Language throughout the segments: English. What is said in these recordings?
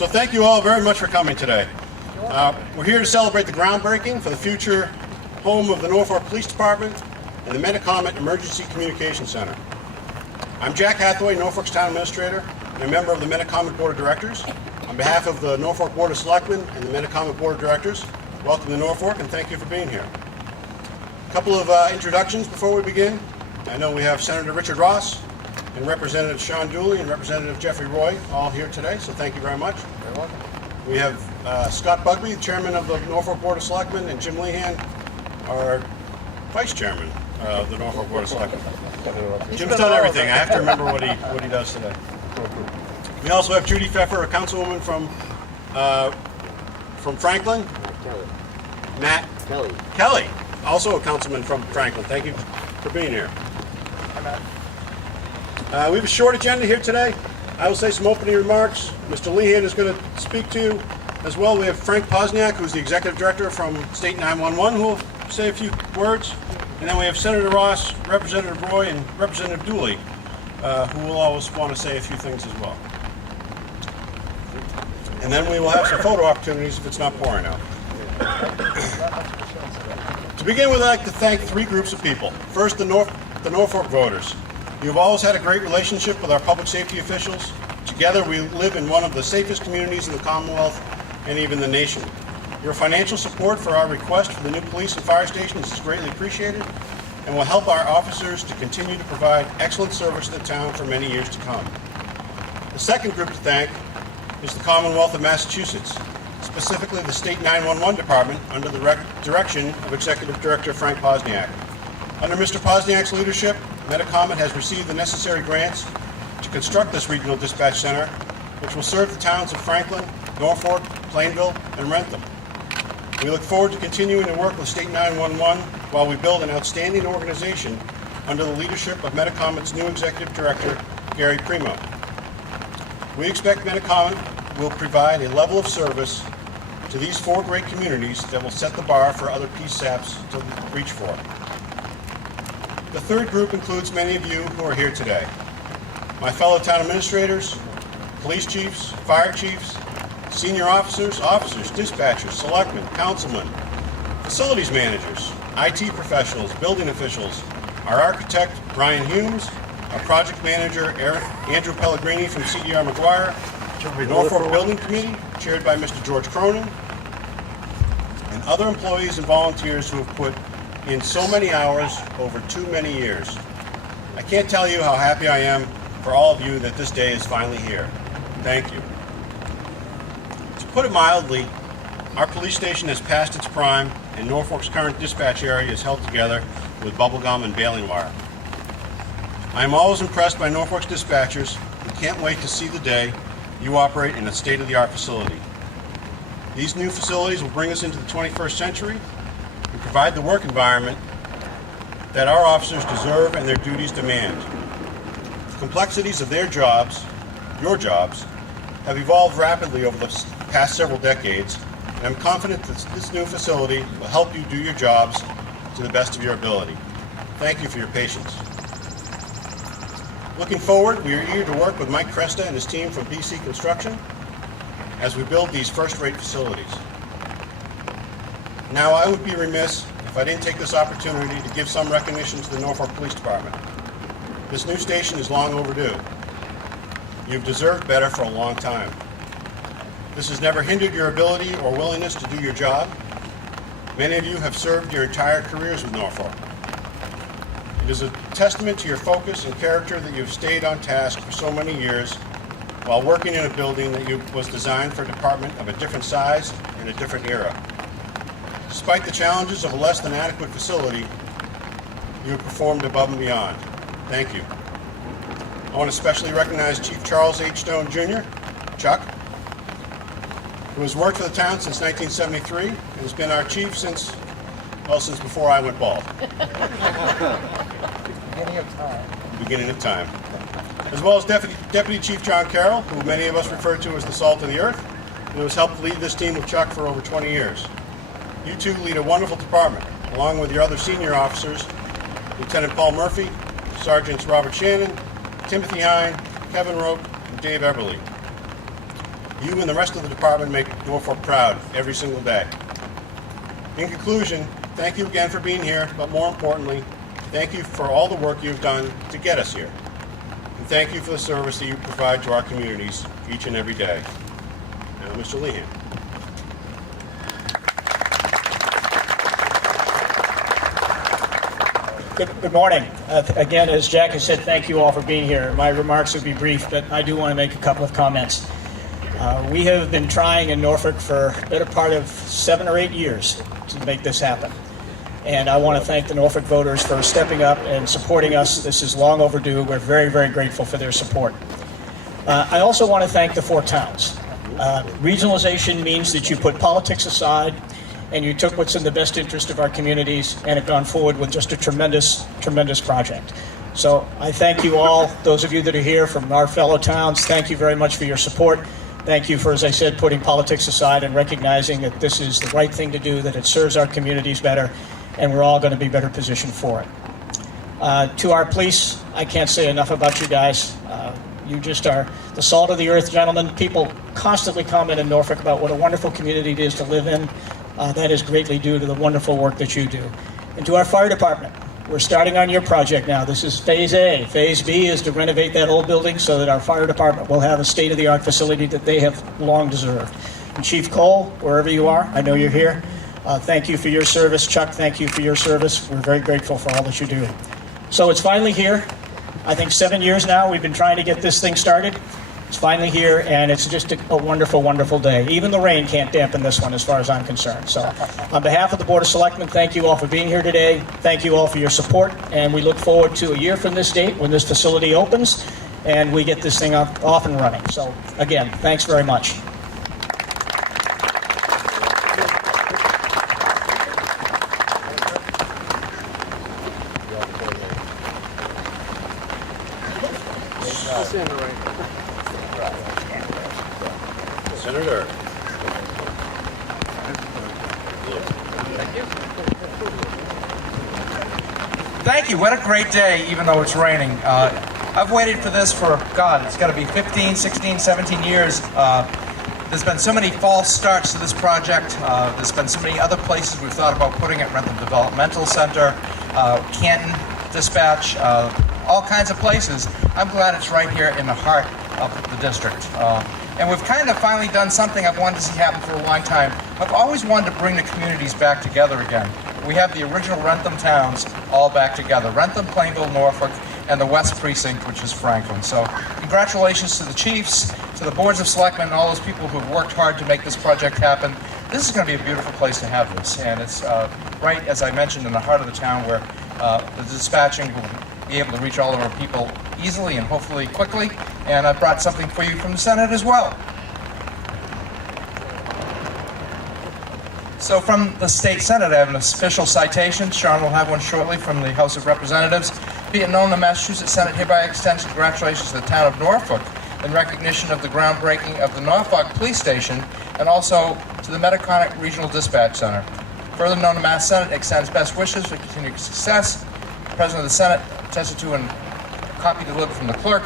So thank you all very much for coming today. We're here to celebrate the groundbreaking for the future home of the Norfolk Police Department and the Metacomet Emergency Communication Center. I'm Jack Hathaway, Norfolk's Town Administrator, and a member of the Metacomet Board of Directors. On behalf of the Norfolk Board of Selectmen and the Metacomet Board of Directors, welcome to Norfolk and thank you for being here. A couple of introductions before we begin. I know we have Senator Richard Ross and Representative Shawn Dooley and Representative Jeffrey Roy all here today, so thank you very much. You're welcome. We have Scott Bugby, the Chairman of the Norfolk Board of Selectmen, and Jim Lehan, our Vice Chairman of the Norfolk Board of Selectmen. Jim's done everything. I have to remember what he does today. We also have Judy Pfeffer, a councilwoman from Franklin. Matt Kelly, also a councilman from Franklin. Thank you for being here. Hi, Matt. We have a short agenda here today. I will say some opening remarks. Mr. Lehan is going to speak to you as well. We have Frank Pozniak, who's the Executive Director from State 911, who will say a few words. And then we have Senator Ross, Representative Roy, and Representative Dooley, who will always want to say a few things as well. And then we will have some photo opportunities if it's not pouring out. To begin with, I'd like to thank three groups of people. First, the Norfolk voters. You've always had a great relationship with our public safety officials. Together, we live in one of the safest communities in the Commonwealth and even the nation. Your financial support for our request for the new police and fire stations is greatly appreciated and will help our officers to continue to provide excellent service to the town for many years to come. The second group to thank is the Commonwealth of Massachusetts, specifically the State 911 Department under the direction of Executive Director Frank Pozniak. Under Mr. Pozniak's leadership, Metacomet has received the necessary grants to construct this regional dispatch center, which will serve the towns of Franklin, Norfolk, Plainville, and Rentham. We look forward to continuing to work with State 911 while we build an outstanding organization under the leadership of Metacomet's new Executive Director, Gary Primo. We expect Metacomet will provide a level of service to these four great communities that will set the bar for other PSAPs to reach for. The third group includes many of you who are here today. My fellow town administrators, police chiefs, fire chiefs, senior officers, dispatchers, selectmen, councilmen, facilities managers, IT professionals, building officials, our architect, Brian Humes, our project manager, Andrew Pellegrini from CDR McGuire, the Norfolk Building Committee, chaired by Mr. George Cronin, and other employees and volunteers who have put in so many hours over too many years. I can't tell you how happy I am for all of you that this day is finally here. Thank you. To put it mildly, our police station has passed its prime and Norfolk's current dispatch area is held together with bubblegum and baling wire. I am always impressed by Norfolk's dispatchers and can't wait to see the day you operate in a state-of-the-art facility. These new facilities will bring us into the 21st century and provide the work environment that our officers deserve and their duties demand. The complexities of their jobs, your jobs, have evolved rapidly over the past several decades, and I'm confident that this new facility will help you do your jobs to the best of your ability. Thank you for your patience. Looking forward, we are eager to work with Mike Cresta and his team from BC Construction as we build these first-rate facilities. Now, I would be remiss if I didn't take this opportunity to give some recognition to the Norfolk Police Department. This new station is long overdue. You've deserved better for a long time. This has never hindered your ability or willingness to do your job. Many of you have served your entire careers with Norfolk. It is a testament to your focus and character that you've stayed on task for so many years while working in a building that was designed for a department of a different size and a different era. Despite the challenges of a less than adequate facility, you have performed above and beyond. Thank you. I want to especially recognize Chief Charles H. Stone Jr., Chuck, who has worked for the town since 1973 and has been our chief since before I went bald. Beginning of time. As well as Deputy Chief John Carroll, who many of us refer to as the salt of the earth, who has helped lead this team with Chuck for over 20 years. You two lead a wonderful department, along with your other senior officers, Lieutenant Paul Murphy, Sergeants Robert Shannon, Timothy Hine, Kevin Rope, and Dave Eberly. You and the rest of the department make Norfolk proud every single day. In conclusion, thank you again for being here, but more importantly, thank you for all the work you've done to get us here. And thank you for the service that you provide to our communities each and every day. Now, Mr. Lehan. Good morning. Again, as Jack has said, thank you all for being here. My remarks will be brief, but I do want to make a couple of comments. We have been trying in Norfolk for the better part of 7 or 8 years to make this happen. And I want to thank the Norfolk voters for stepping up and supporting us. This is long overdue. We're very, very grateful for their support. I also want to thank the 4 towns. Regionalization means that you put politics aside and you took what's in the best interest of our communities and have gone forward with just a tremendous, tremendous project. So I thank you all, those of you that are here from our fellow towns, thank you very much for your support. Thank you for, as I said, putting politics aside and recognizing that this is the right thing to do, that it serves our communities better, and we're all going to be better positioned for it. To our police, I can't say enough about you guys. You just are the salt of the earth, gentlemen. People constantly comment in Norfolk about what a wonderful community it is to live in. That is greatly due to the wonderful work that you do. And to our fire department, we're starting on your project now. This is phase A. Phase B is to renovate that old building so that our fire department will have a state-of-the-art facility that they have long deserved. And Chief Cole, wherever you are, I know you're here. Thank you for your service. Chuck, thank you for your service. We're very grateful for all that you do. So it's finally here. I think 7 years now we've been trying to get this thing started. It's finally here, and it's just a wonderful, wonderful day. Even the rain can't dampen this one as far as I'm concerned. So on behalf of the Board of Selectmen, thank you all for being here today. Thank you all for your support, and we look forward to a year from this date when this facility opens and we get this thing off and running. So again, thanks very much. Senator. Thank you. What a great day, even though it's raining. I've waited for this for, God, it's got to be 15, 16, 17 years. There's been so many false starts to this project. There's been so many other places we've thought about putting it, Rentham Developmental Center, Canton Dispatch, all kinds of places. I'm glad it's right here in the heart of the district. And we've kind of finally done something I've wanted to see happen for a long time. I've always wanted to bring the communities back together again. We have the original Rentham towns all back together. Rentham, Plainville, Norfolk, and the West Precinct, which is Franklin. So congratulations to the chiefs, to the boards of selectmen, and all those people who have worked hard to make this project happen. This is going to be a beautiful place to have this. And it's right, as I mentioned, in the heart of the town where the dispatching will be able to reach all of our people easily and hopefully quickly. And I brought something for you from the Senate as well. So from the state Senate, I have an official citation. Shawn will have one shortly from the House of Representatives. Be it known, the Massachusetts Senate hereby extends congratulations to the town of Norfolk in recognition of the groundbreaking of the Norfolk Police Station and also to the Metacomet Regional Dispatch Center. Further known, the Mass Senate extends best wishes for continued success. The President of the Senate attested to a copy delivered from the clerk,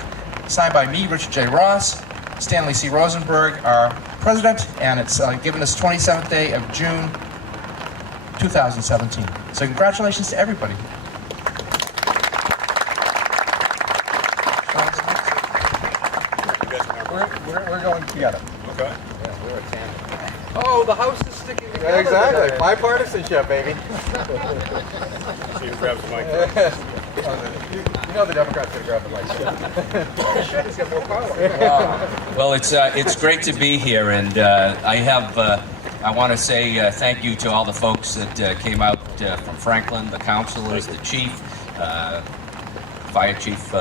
signed by me, Richard J. Ross, Stanley C. Rosenberg, our president, and it's given us 27th day of June 2017. So congratulations to everybody. We're going together. Okay. Yeah, we're a tandem. Oh, the house is sticking together. Exactly. Today. Bipartisanship, baby. See who grabs the mic. You know the Democrats are going to grab the mic. Shit, he's got more power. Well, it's great to be here, and I want to say thank you to all the folks that came out from Franklin, the councilors, the chief, fire chief,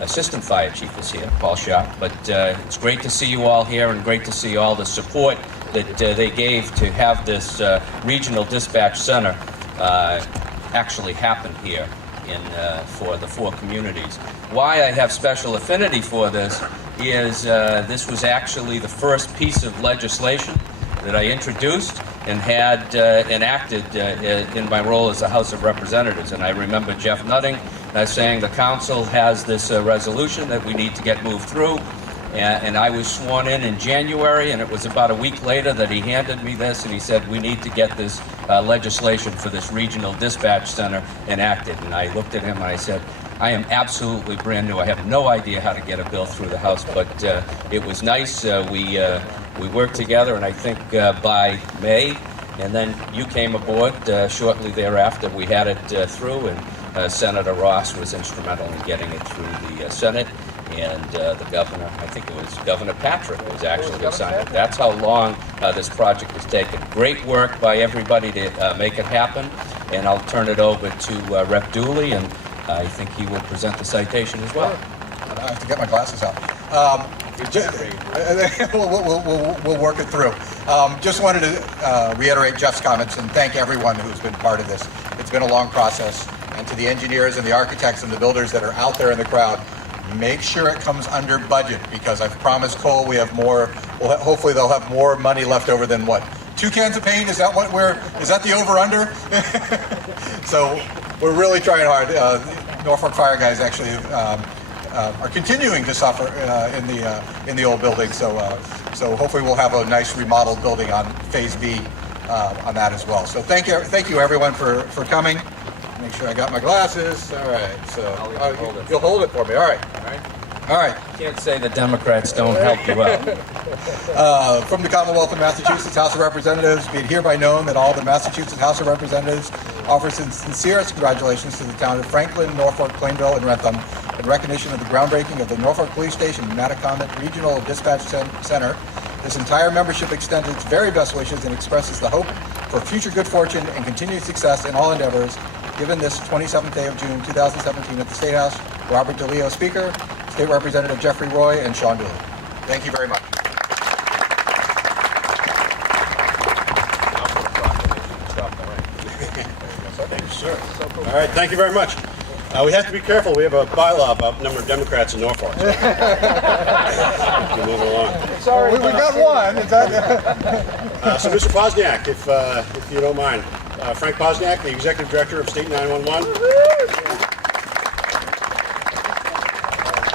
assistant fire chief is here, Paul Sharp. But it's great to see you all here, and great to see all the support that they gave to have this regional dispatch center actually happen here for the 4 communities. Why I have special affinity for this is this was actually the first piece of legislation that I introduced and had enacted in my role as the House of Representatives. And I remember Jeff Nutting saying the council has this resolution that we need to get moved through. and I was sworn in January, and it was about a week later that he handed me this, and he said, we need to get this legislation for this regional dispatch center enacted. And I looked at him and I said, I am absolutely brand new. I have no idea how to get a bill through the House, but it was nice. We worked together, and I think by May, and then you came aboard shortly thereafter, we had it through, and Senator Ross was instrumental in getting it through the Senate, and the governor, I think it was Governor Patrick, was actually who signed it. That's how long this project has taken. Great work by everybody to make it happen, and I'll turn it over to Rep. Dooley, and I think he will present the citation as well. I have to get my glasses out. We'll work it through. Just wanted to reiterate Jeff's comments and thank everyone who's been part of this. It's been a long process. And to the engineers and the architects and the builders that are out there in the crowd, make sure it comes under budget, because I've promised Cole we have more. Hopefully they'll have more money left over than what? 2 cans of paint? Is that what is that the over-under? So we're really trying hard. Norfolk Fire guys actually are continuing to suffer in the old building. So hopefully we'll have a nice remodeled building on Phase B on that as well. So thank you everyone for coming. Make sure I got my glasses. All right. So you'll hold it for me. All right. All right. Can't say the Democrats don't help you out. From the Commonwealth of Massachusetts House of Representatives, be it hereby known that all the Massachusetts House of Representatives offers sincerest congratulations to the town of Franklin, Norfolk, Plainville, and Rentham in recognition of the groundbreaking of the Norfolk Police Station Metacomet Regional Dispatch Center. This entire membership extends its very best wishes and expresses the hope for future good fortune and continued success in all endeavors. Given this 27th day of June 2017 at the State House, Robert DeLeo, Speaker, State Representative Jeffrey Roy, and Shawn Dooley. Thank you very much. Thank you, sir. All right, thank you very much. We have to be careful. We have a bylaw about the number of Democrats in Norfolk. So we move along. Sorry, we got one. Is that... So, Mr. Pozniak, if you don't mind. Frank Pozniak, the Executive Director of State 911.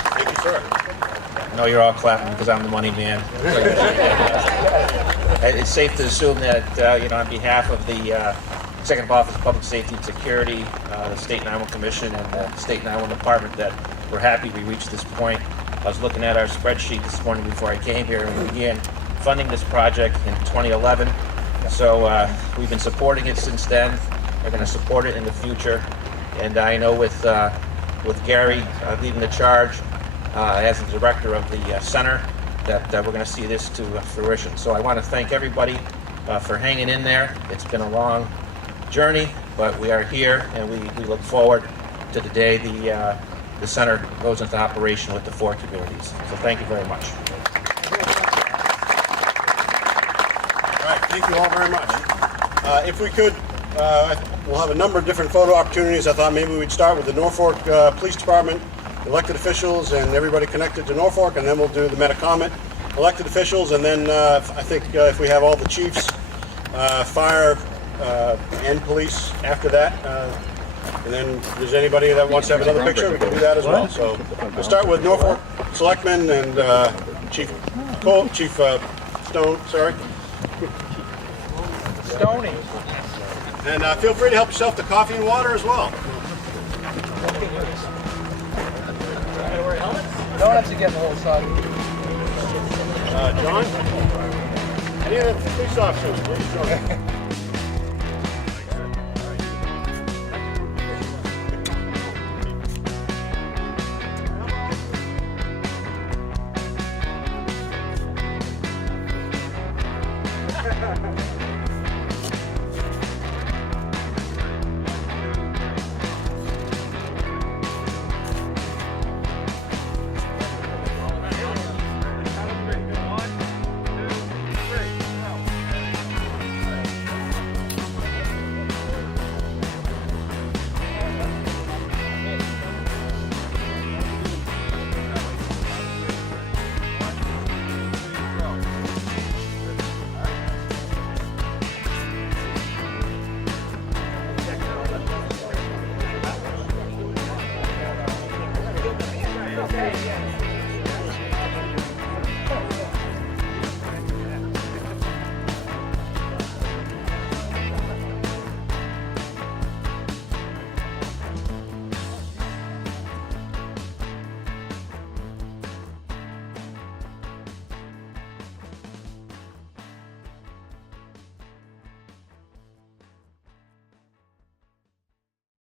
Thank you, sir. I know you're all clapping because I'm the money man. It's safe to assume that, on behalf of the Executive Office of Public Safety and Security, the State 911 Commission, and the State 911 Department, that we're happy we reached this point. I was looking at our spreadsheet this morning before I came here, and we began funding this project in 2011. So we've been supporting it since then. We're going to support it in the future. And I know with Gary leading the charge as the director of the center, that we're going to see this to fruition. So I want to thank everybody for hanging in there. It's been a long journey, but we are here, and we look forward to the day the center goes into operation with the 4 communities. So thank you very much. All right, thank you all very much. If we could, we'll have a number of different photo opportunities. I thought maybe we'd start with the Norfolk Police Department, elected officials, and everybody connected to Norfolk, and then we'll do the Metacomet elected officials, and then I think if we have all the chiefs, fire, and police after that, and then if there's anybody that wants to have another picture, we can do that as well. So we'll start with Norfolk Selectmen and Chief Stone, sorry. Stoney. And feel free to help yourself to coffee and water as well. Don't have to get the whole side. John? Any of the police officers, please join.